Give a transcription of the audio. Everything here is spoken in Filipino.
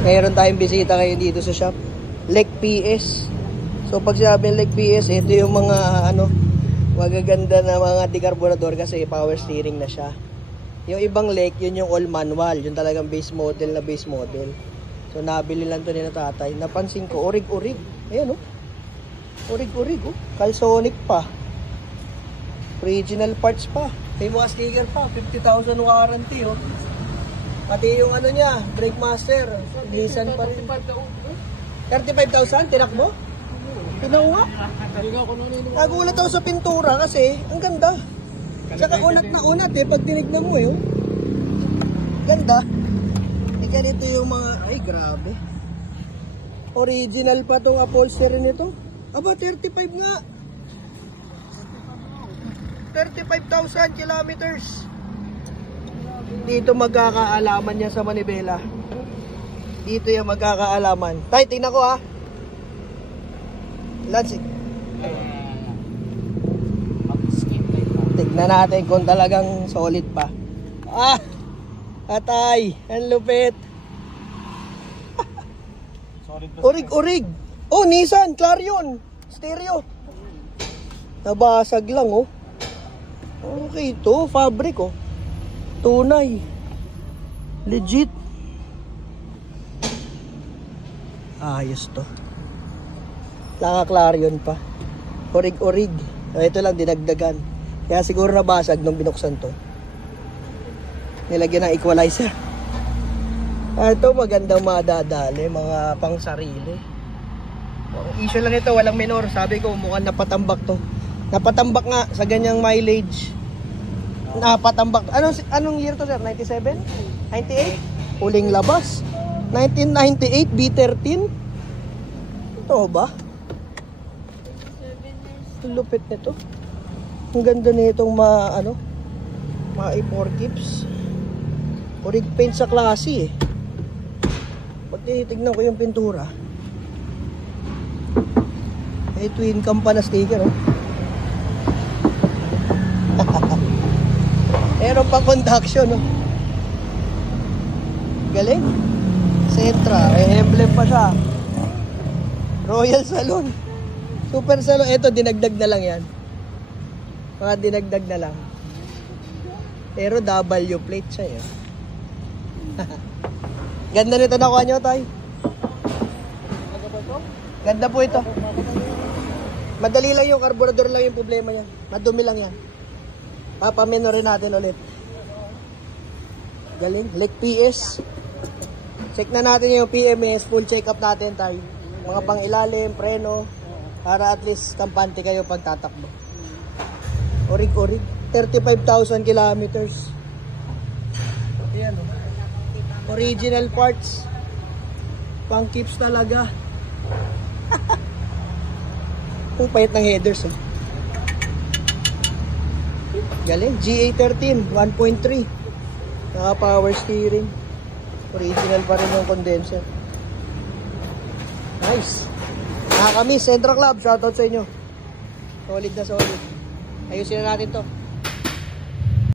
Mayroon tayong bisita ngayon dito sa shop. Lek PS. So pag sinabing Lek PS, ito yung mga magaganda na mga decarburador kasi power steering na siya. Yung ibang Lek, yun yung all manual. Yung talagang base model na base model. So nabili lang to ni na tatay. Napansin ko, orig-orig. Ayan orig-orig Calsonic pa. Original parts pa. May mga sticker pa. 50,000 warranty Pati yung niya, brake master, Nissan pa rin. 35,000? Tinak mo? Pinawa? Nagulat ako sa pintura kasi, ang ganda. Tsaka unat na unat pag tinignan mo Ganda. Ganito yung mga, ay grabe. Original pa tong upholstery nito. Aba, 35 nga. 35,000 kilometers. Dito magkakaalaman niya sa manibela. Dito yung magkakaalaman. Tay, tingnan ko Lansig. Tignan natin kung talagang solid pa. Atay, ang lupit. Orig-orig. Oh, Nissan, Clarion. Stereo. Nabasag lang Okay to, fabric tunay. Legit. Ayos to. Naka-Clarion pa. Orig-orig. Ito lang dinagdagan. Kaya siguro nabasag nung binuksan to. Nilagyan ng equalizer. Ito magandang madadali, mga pang sarili. Issue lang ito, walang minor. Sabi ko mukhang napatambak to. Napatambak nga sa ganyang mileage. Napatambak. Anong year to, sir? 97? 98? Huling labas. 1998 B13. Ito ba? Ang lupit nito. Ang ganda nitong ma-4 kips. Orig paint sa klase Pag tinitignan ko yung pintura. Twin cam pa na sticker Meron pang conduction Galing. Sentra, emblem pa siya. Royal Salon. Super Salon. Ito, dinagdag na lang yan. Mga dinagdag na lang. Pero W plate siya Ganda nito nakuha nyo, tay. Ganda po ito. Madali lang yung carburetor lang yung problema yan. Madumi lang yan. Papaminorin natin ulit. Galing. Lek PS. Check na natin yung PMS. Full check up natin tayo. Mga pang ilalim, preno. Para at least kampante kayo pag tatakbo. Orig-orig. 35,000 kilometers. Ayan Original parts. Pang keeps talaga. Ang payat ng headers Galing. GA13 1.3. Naka power steering. Original pa rin yung condenser. Nice. Kami Central Club, shoutout sa inyo. Solid na solid. Ayusin na natin to.